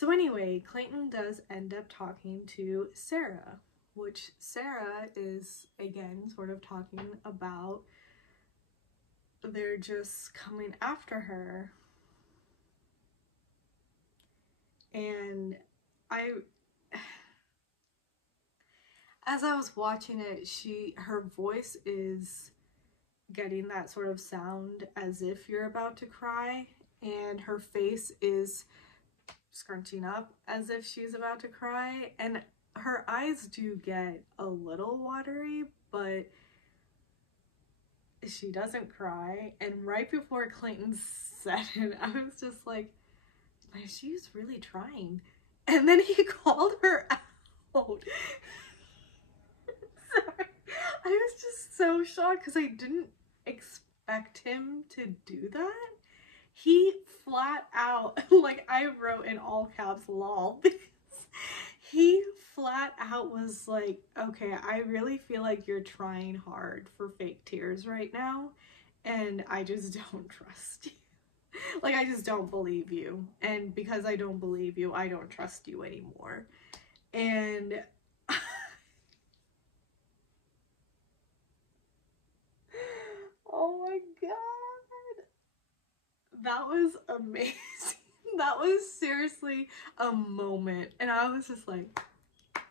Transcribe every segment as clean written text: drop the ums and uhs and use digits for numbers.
So anyway, Clayton does end up talking to Sarah, which Sarah is, again, sort of talking about they're just coming after her. And as I was watching it, her voice is getting that sort of sound as if you're about to cry, and her face is scrunching up as if she's about to cry, and her eyes do get a little watery, but she doesn't cry. And right before Clayton said it, I was just like, man, she's really trying. And then he called her out. Sorry. I was just so shocked because I didn't expect him to do that. He flat out, like I wrote in all caps, lol, because he flat out was like, okay, I really feel like you're trying hard for fake tears right now, and I just don't trust you. Like, I just don't believe you. And because I don't believe you, I don't trust you anymore. And oh my god. That was amazing. That was seriously a moment. And I was just like,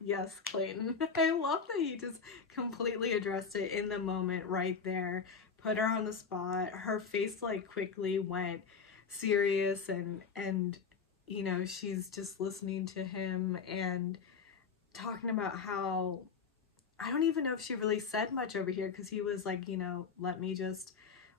yes, Clayton. I love that he just completely addressed it in the moment right there. Put her on the spot. Her face like quickly went serious, and you know, she's just listening to him and talking about how, I don't even know if she really said much over here, because he was like, you know, let me just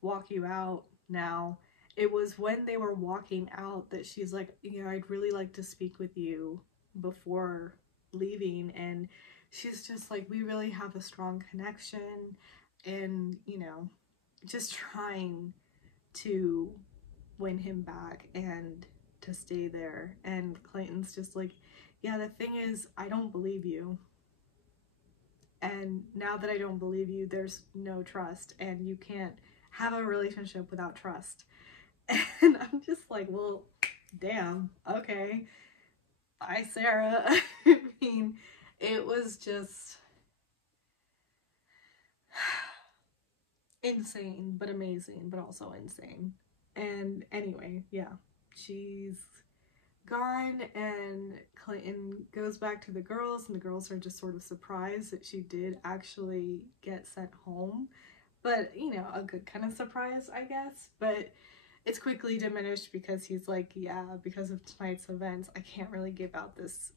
walk you out now. It was when they were walking out that she's like, you know, I'd really like to speak with you before leaving. And she's just like, we really have a strong connection, and, you know, just trying to win him back and to stay there. And Clayton's just like, yeah, the thing is, I don't believe you. And now that I don't believe you, there's no trust, and you can't have a relationship without trust. And I'm just like, well, damn, okay. Bye, Sarah. I mean, it was just insane, but amazing, but also insane. And anyway, yeah, she's gone, and Clayton goes back to the girls, and the girls are just sort of surprised that she did actually get sent home. But, you know, a good kind of surprise, I guess. But it's quickly diminished because he's like, yeah, because of tonight's events, I can't really give out this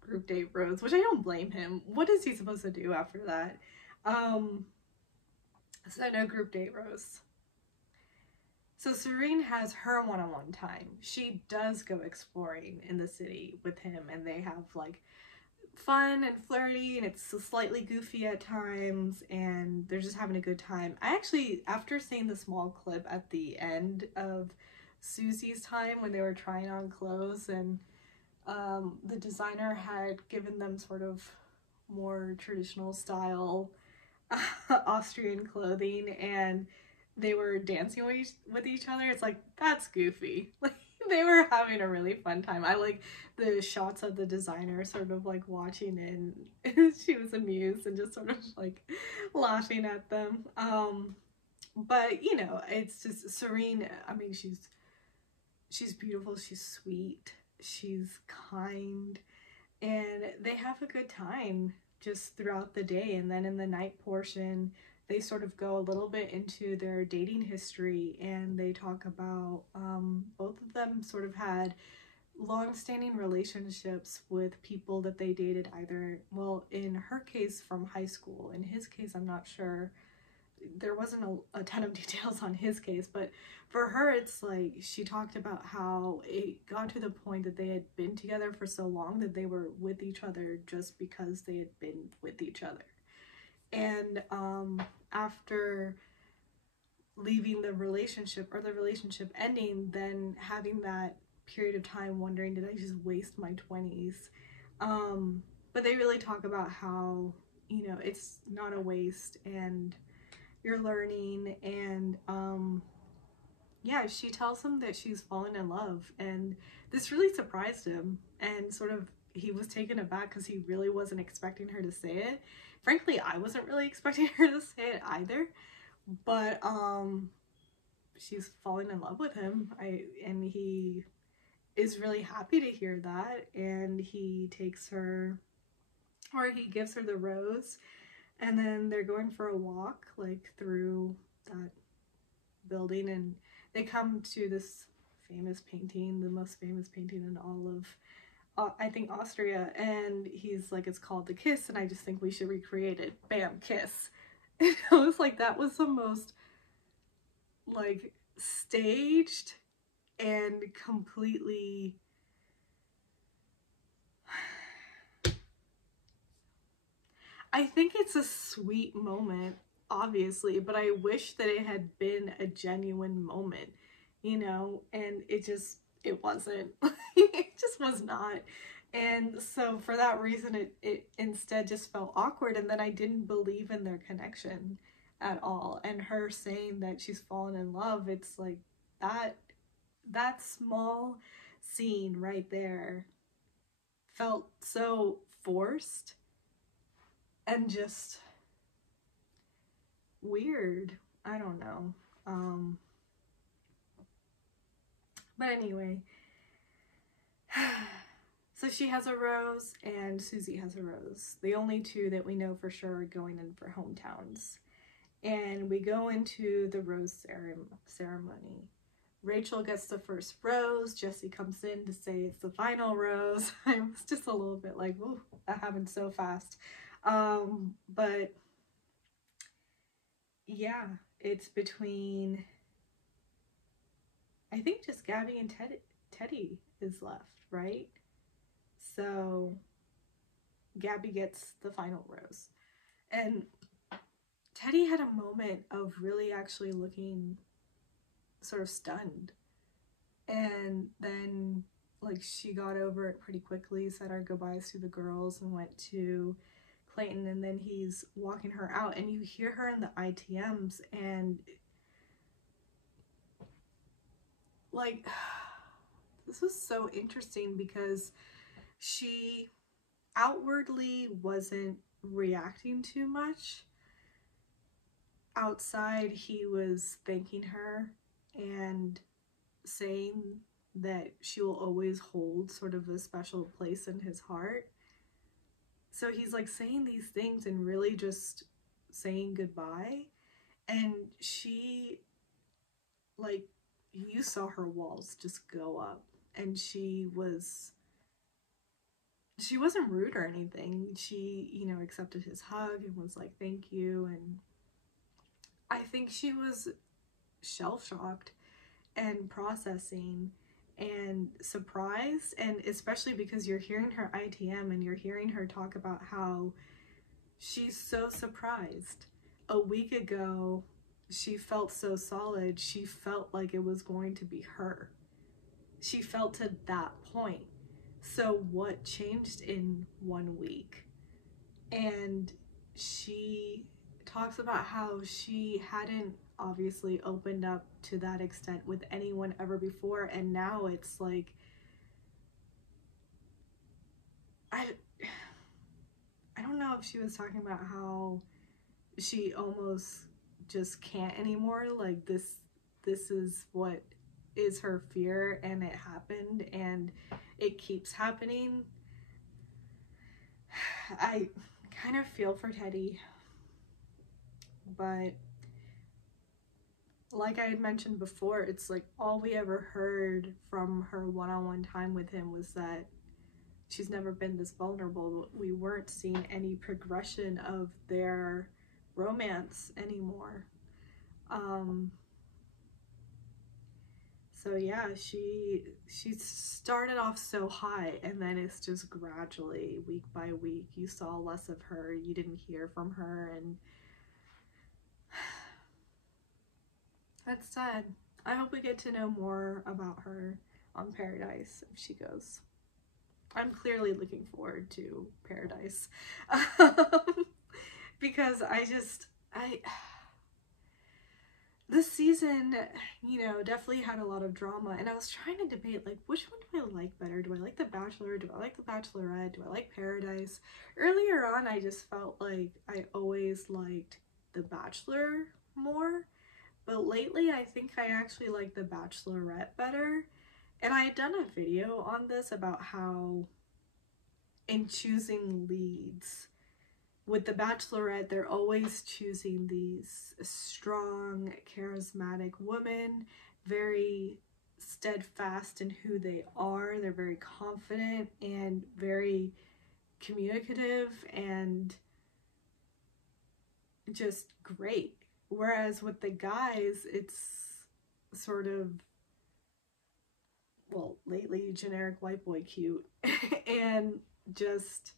group date rose, which I don't blame him. What is he supposed to do after that? So no group date rose. So Serene has her one-on-one time. She does go exploring in the city with him, and they have like fun and flirty, and it's slightly goofy at times, and they're just having a good time. I actually, after seeing the small clip at the end of Susie's time when they were trying on clothes, and the designer had given them sort of more traditional style Austrian clothing, and they were dancing with each other. It's like, that's goofy. Like, they were having a really fun time. I like the shots of the designer sort of like watching, and she was amused and just sort of like laughing at them. But you know, it's just Serene. I mean, she's beautiful, she's sweet, she's kind, and they have a good time just throughout the day. And then in the night portion, they sort of go a little bit into their dating history, and they talk about both of them sort of had long-standing relationships with people that they dated, either, well, in her case from high school. In his case, I'm not sure. There wasn't a ton of details on his case, but for her, it's like she talked about how it got to the point that they had been together for so long that they were with each other just because they had been with each other. And after leaving the relationship, or the relationship ending, then having that period of time wondering, did I just waste my 20s? But they really talk about how, you know, it's not a waste, and you're learning, and yeah, she tells him that she's fallen in love, and this really surprised him, and sort of he was taken aback because he really wasn't expecting her to say it. Frankly, I wasn't really expecting her to say it either, but she's fallen in love with him. And he is really happy to hear that, and he takes her, or he gives her the rose, and then they're going for a walk like through that building, and they come to this famous painting, the most famous painting in all of I think Austria, and he's like, it's called The Kiss, and I just think we should recreate it. Bam, kiss. And I was like, that was the most like staged and completely I think it's a sweet moment, obviously, but I wish that it had been a genuine moment, you know, and it wasn't. It just was not. And so for that reason, it instead just felt awkward, and then I didn't believe in their connection at all. And her saying that she's fallen in love, it's like that small scene right there felt so forced and just weird. I don't know. But anyway, so she has a rose and Susie has a rose. The only two that we know for sure are going in for hometowns. And we go into the rose ceremony. Rachel gets the first rose. Jesse comes in to say it's the final rose. I was just a little bit like, ooh, that happened so fast. But yeah, it's between, I think just Gabby and Teddy is left, right? So Gabby gets the final rose. And Teddy had a moment of really actually looking sort of stunned. And then like she got over it pretty quickly, said our goodbyes to the girls and went to Clayton, and then he's walking her out and you hear her in the ITMs, and like this was so interesting because she outwardly wasn't reacting too much. Outside he was thanking her and saying that she will always hold sort of a special place in his heart. So he's like saying these things and really just saying goodbye. And she, like, you saw her walls just go up, and she wasn't rude or anything. She, you know, accepted his hug and was like, thank you. And I think she was shell-shocked and processing and surprised, and especially because you're hearing her ITM and you're hearing her talk about how she's so surprised. A week ago, she felt so solid. She felt like it was going to be her. She felt to that point. So what changed in 1 week? And she talks about how she hadn't obviously opened up to that extent with anyone ever before, and now it's like I don't know if she was talking about how she almost just can't anymore, like this is what is her fear, and it happened and it keeps happening. I kind of feel for Teddy, but like I had mentioned before, it's like all we ever heard from her one-on-one time with him was that she's never been this vulnerable. We weren't seeing any progression of their romance anymore. So yeah, she started off so high, and then it's just gradually, week by week, you saw less of her, you didn't hear from her, and that's sad. I hope we get to know more about her on Paradise if she goes. I'm clearly looking forward to Paradise. Because this season, you know, definitely had a lot of drama, and I was trying to debate, like, which one do I like better? Do I like The Bachelor? Do I like The Bachelorette? Do I like Paradise? Earlier on, I just felt like I always liked The Bachelor more, but lately I think I actually like The Bachelorette better. And I had done a video on this about how in choosing leads, with The Bachelorette, they're always choosing these strong, charismatic women, very steadfast in who they are. They're very confident and very communicative and just great. Whereas with the guys, it's sort of, well, lately generic white boy cute and just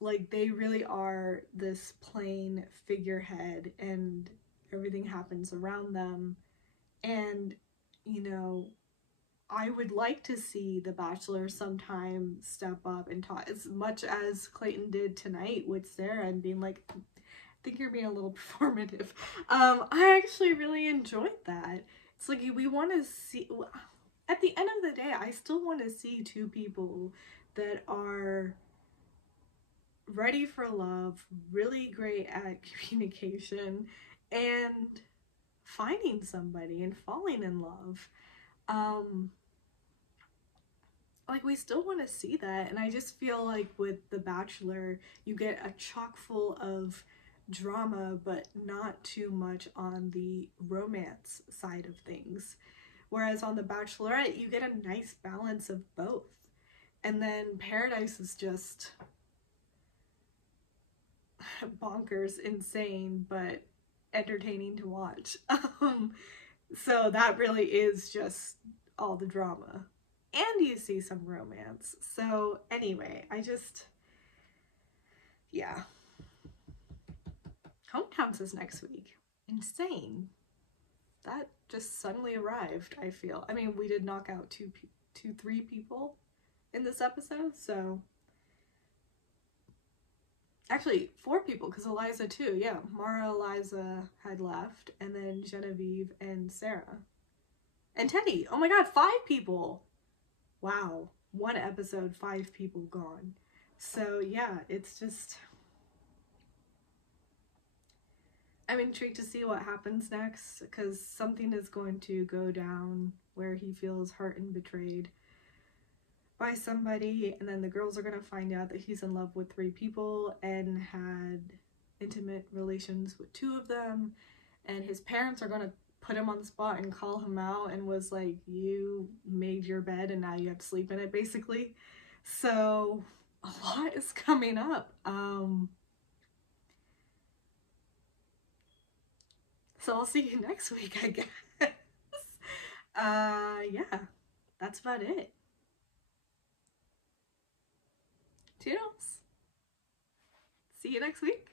like they really are this plain figurehead and everything happens around them. And you know, I would like to see The Bachelor sometime step up and talk, as much as Clayton did tonight with Sarah and being like, I think you're being a little performative. I actually really enjoyed that. It's like we want to see, at the end of the day, I still want to see two people that are ready for love, really great at communication, and finding somebody and falling in love. Like, we still want to see that, and I just feel like with The Bachelor, you get a chock full of drama, but not too much on the romance side of things. Whereas on The Bachelorette, you get a nice balance of both. And then Paradise is just bonkers, insane, but entertaining to watch. So that really is just all the drama. And you see some romance. So anyway, yeah. Hometowns is next week. Insane. That just suddenly arrived, I feel. I mean, we did knock out three people in this episode, so actually 4 people, because Eliza too. Yeah, Mara, Eliza had left, and then Genevieve and Sarah and Teddy. Oh my god, 5 people. Wow, 1 episode, 5 people gone. So yeah, it's just, I'm intrigued to see what happens next, because something is going to go down where he feels hurt and betrayed by somebody, and then the girls are going to find out that he's in love with 3 people and had intimate relations with 2 of them, and his parents are going to put him on the spot and call him out and was like, you made your bed and now you have to sleep in it, basically. So a lot is coming up. So I'll see you next week, I guess. Yeah, that's about it. Toodles. See you next week.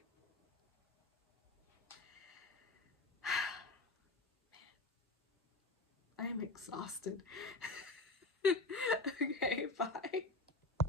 I am exhausted. Okay, bye.